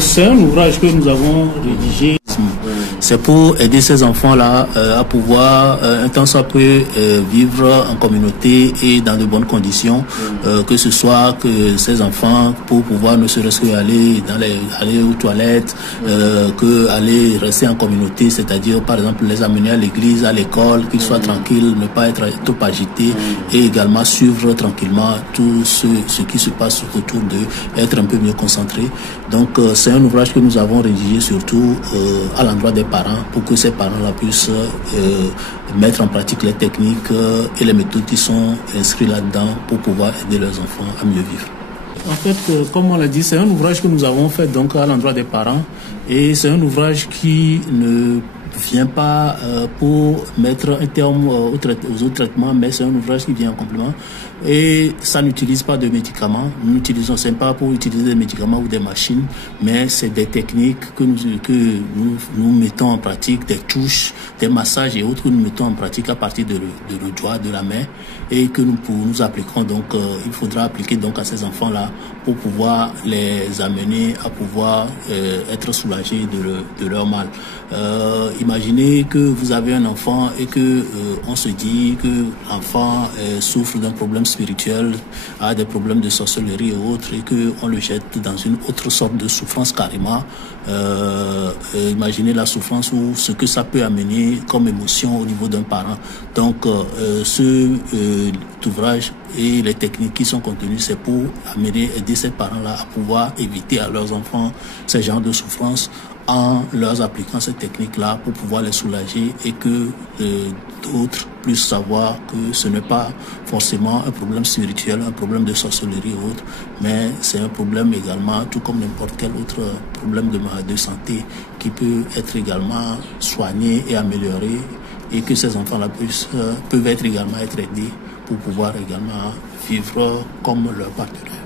C'est un ouvrage que nous avons rédigé. C'est pour aider ces enfants-là à pouvoir, un temps soit peu, vivre en communauté et dans de bonnes conditions, que ce soit que ces enfants, pour pouvoir ne serait-ce qu'aller aller aux toilettes, que aller rester en communauté, c'est-à-dire par exemple les amener à l'église, à l'école, qu'ils soient tranquilles, ne pas être trop agités, et également suivre tranquillement tout ce qui se passe autour d'eux, être un peu mieux concentrés. Donc c'est un ouvrage que nous avons rédigé surtout à l'endroit des parents, pour que ces parents-là puissent mettre en pratique les techniques et les méthodes qui sont inscrites là-dedans pour pouvoir aider leurs enfants à mieux vivre. En fait, comme on l'a dit, c'est un ouvrage que nous avons fait donc à l'endroit des parents, et c'est un ouvrage qui ne vient pas pour mettre un terme aux autres traitements, mais c'est un ouvrage qui vient en complément. Et ça n'utilise pas de médicaments. Nous n'utilisons pas pour utiliser des médicaments ou des machines, mais c'est des techniques que nous mettons en pratique, des touches, des massages et autres que nous mettons en pratique à partir de nos doigts, de la main, et que nous appliquons. Donc, il faudra appliquer donc à ces enfants-là pour pouvoir les amener à pouvoir être soulagés de leur mal. Imaginez que vous avez un enfant et que on se dit que l'enfant souffre d'un problème spirituel, a des problèmes de sorcellerie et autres, et que on le jette dans une autre sorte de souffrance carrément. Imaginez la souffrance ou ce que ça peut amener comme émotion au niveau d'un parent. Donc cet ouvrage et les techniques qui sont contenues, c'est pour aider ces parents-là à pouvoir éviter à leurs enfants ce genre de souffrance, en leur appliquant ces techniques-là pour pouvoir les soulager, et que d'autres puissent savoir que ce n'est pas forcément un problème spirituel, un problème de sorcellerie ou autre, mais c'est un problème également, tout comme n'importe quel autre problème de santé, qui peut être également soigné et amélioré, et que ces enfants-là peuvent également être aidés pour pouvoir également vivre comme leur partenaire.